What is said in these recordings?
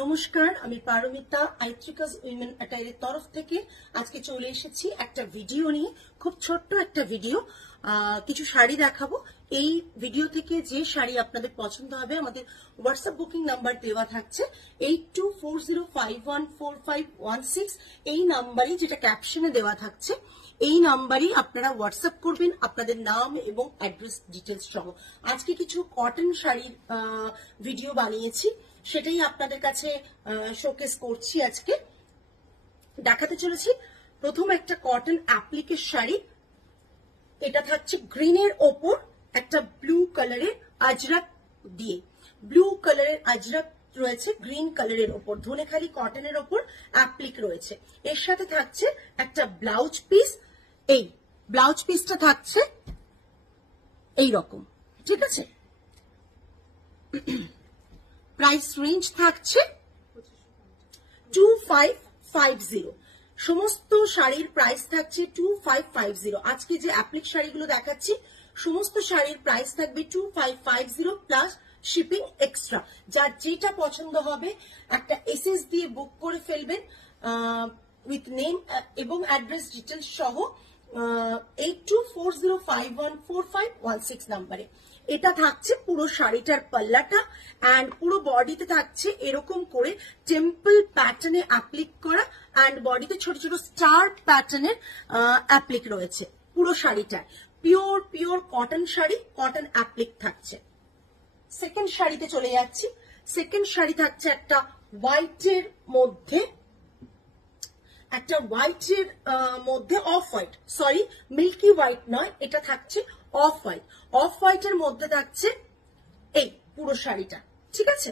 নমস্কার, আমি পারমিতা আইত্রিকাস উইমেন অ্যাটায়ারের তরফ থেকে আজকে চলে এসেছি একটা ভিডিও নিয়ে। খুব ছোট্ট একটা ভিডিও, কিছু শাড়ি দেখাবো। এই ভিডিও থেকে যে শাড়ি আপনাদের পছন্দ হবে আমাদের হোয়াটসঅ্যাপ বুকিং নাম্বার দেওয়া থাকছে 8240514516। এই নাম্বারই, যেটা ক্যাপশনে দেওয়া থাকছে, এই নাম্বারই আপনারা হোয়াটসঅ্যাপ করবেন আপনাদের নাম এবং অ্যাড্রেস ডিটেলস সহ। আজকে কিছু কটন শাড়ির ভিডিও বানিয়েছি, সেটাই আপনাদের কাছে শোকেস করছি। আজকে দেখাতে চলেছি প্রথম একটা কটন অ্যাপ্লিকের শাড়ি। এটা থাকছে গ্রিনের ওপর একটা ব্লু কালারের আজরাক দিয়ে, ব্লু কালারের আজরাক রয়েছে গ্রিন কালারের ওপর, ধনেখালি কটনের ওপর অ্যাপ্লিক রয়েছে। এর সাথে থাকছে একটা ব্লাউজ পিস। এই ব্লাউজ পিসটা থাকছে এই রকম, ঠিক আছে। প্রাইস রেঞ্জ থাকছে 2550। সমস্ত শাড়ির প্রাইস থাকছে 2550। আজকে যে অ্যাপ্লিক শাড়িগুলো দেখাচ্ছি সমস্ত শাড়ির প্রাইস থাকবে 2550 প্লাস শিপিং এক্সট্রা। যার যেটা পছন্দ হবে একটা এসএস দিয়ে বুক করে ফেলবেন উইথ নেম এবং অ্যাড্রেস ডিটেলস সহ 8240514516 নাম্বারে। এটা থাকছে পুরো শাড়িটার পাল্লাটা, অ্যান্ড পুরো বডিতে থাকছে এরকম করে টেম্পল প্যাটার্নে অ্যাপ্লিক করা, অ্যান্ড বডিতে ছোট ছোট স্টার প্যাটার্নের অ্যাপ্লিক রয়েছে পুরো শাড়িটায়। Pure cotton sari, cotton applique থাকছে। সেকেন্ড শাড়িতে চলে যাচ্ছি। সেকেন্ড শাড়ি থাকছে একটা হোয়াইটের মধ্যে, একটা হোয়াইটের মধ্যে off white, sorry milky white নয়, এটা থাকছে অফ হোয়াইট। অফ হোয়াইটের মধ্যে থাকছে এই পুরো শাড়িটা, ঠিক আছে।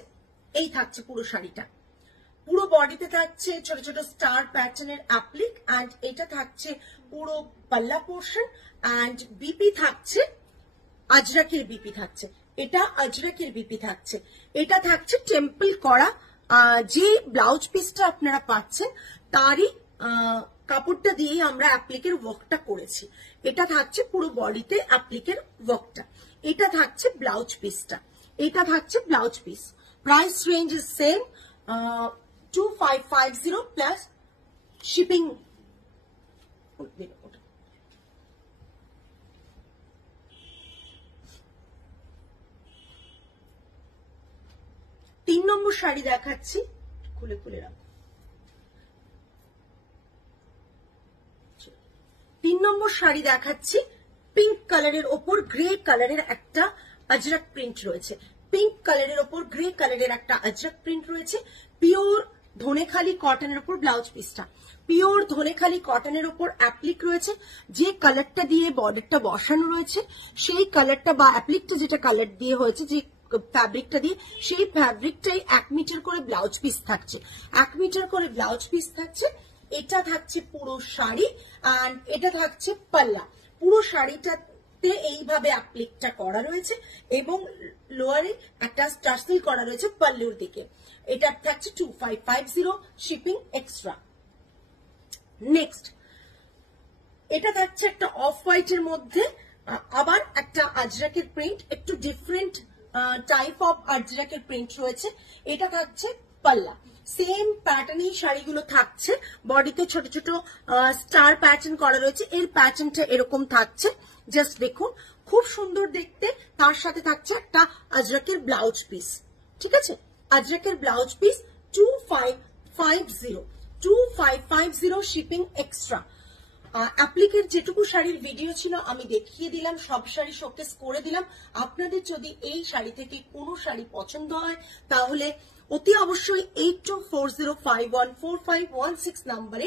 এই থাকছে পুরো শাড়িটা, পুরো বডিতে থাকছে ছোট ছোট স্টার প্যাটার্নের অ্যাপ্লিক, অ্যান্ড এটা থাকছে পুরো পাল্লা পোর্শন, অ্যান্ড বিপি থাকছে আজরাকের বিপি থাকছে, এটা আজরাকের বিপি থাকছে। এটা থাকছে টেম্পল করা। যে ব্লাউজ পিসটা আপনারা পাচ্ছেন তারই কাপড়টা দিয়ে আমরা অ্যাপ্লিকের ওয়ার্কটা করেছি। এটা থাকছে পুরো বডিতে অ্যাপ্লিকের ওয়ার্কটা। এটা থাকছে ব্লাউজ পিসটা, এটা থাকছে blouse piece. Price range is same 2550 plus shipping. 3 নম্বর শাড়ি দেখাচ্ছি, খুলে খুলে রাখো। 3 নম্বর শাড়ি দেখাচ্ছি, পিঙ্ক কালারের ওপর গ্রে কালারের একটা আজরাক প্রিন্ট রয়েছে। পিঙ্ক কালারের ওপর গ্রে কালারের একটা আজরাক প্রিন্ট রয়েছে। পিওর ধনেখালি কটনের ওপর ব্লাউজ পিসটা, পিওর ধনেখালি কটনের ওপর অ্যাপ্লিক রয়েছে। যে কালারটা দিয়ে বর্ডারটা বসানো রয়েছে সেই কালারটা বা অ্যাপ্লিকটা যেটা কালার দিয়ে হয়েছে, যে ফ্যাব্রিকটা দিয়ে, সেই ফ্যাব্রিকটাই 1 মিটার করে ব্লাউজ পিস থাকছে। 1 মিটার করে ব্লাউজ পিস থাকছে। এটা থাকছে পুরো শাড়ি, অ্যান্ড এটা থাকছে পাল্লা। পুরো শাড়িটাতে এইভাবে অ্যাপ্লিকটা করা রয়েছে এবং লোয়ারে একটা টার্সেল করা রয়েছে পাল্লুর দিকে। এটা থাকছে 2550 শিপিং এক্সট্রা। নেক্সট, এটা থাকছে একটা অফ হোয়াইটের মধ্যে আবার একটা আজরাকের প্রিন্ট, একটু ডিফারেন্ট টাইপ অফ আজরাকের প্রিন্ট রয়েছে। এটা থাকছে পাল্লা। সেম প্যাটার্নই শাড়িগুলো থাকছে, বডিতে ছোট ছোট স্টার প্যাটার্ন করা রয়েছে। এর প্যাটার্নটা এরকম থাকছে, জাস্ট দেখুন, খুব সুন্দর দেখতে। তার সাথে থাকছে একটা আজরাকের ব্লাউজ পিস, ঠিক আছে। আজরাকের ব্লাউজ পিস 2550 শিপিং এক্সট্রা। অ্যাপ্লিকের যেটুকু শাড়ির ভিডিও ছিল আমি দেখিয়ে দিলাম, সব শাড়ি শোকেস করে দিলাম। আপনাদের যদি এই শাড়ি থেকে কোনো শাড়ি পছন্দ হয় তাহলে অতি অবশ্যই 8240514516 নাম্বারে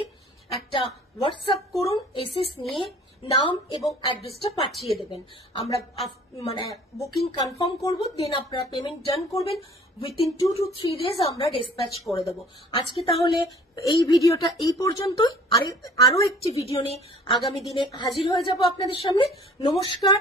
একটা হোয়াটসঅ্যাপ করুন, এসএস নিয়ে নাম এবং অ্যাড্রেসটা পাঠিয়ে দেবেন। আমরা মানে বুকিং কনফার্ম করব, দেন আপনারা পেমেন্ট ডান করবেন। উইথিন 2 to 3 ডেজ আমরা ডিসপ্যাচ করে দেবো। আজকে তাহলে এই ভিডিওটা এই পর্যন্তই। আরো একটি ভিডিও নিয়ে আগামী দিনে হাজির হয়ে যাব আপনাদের সামনে। নমস্কার।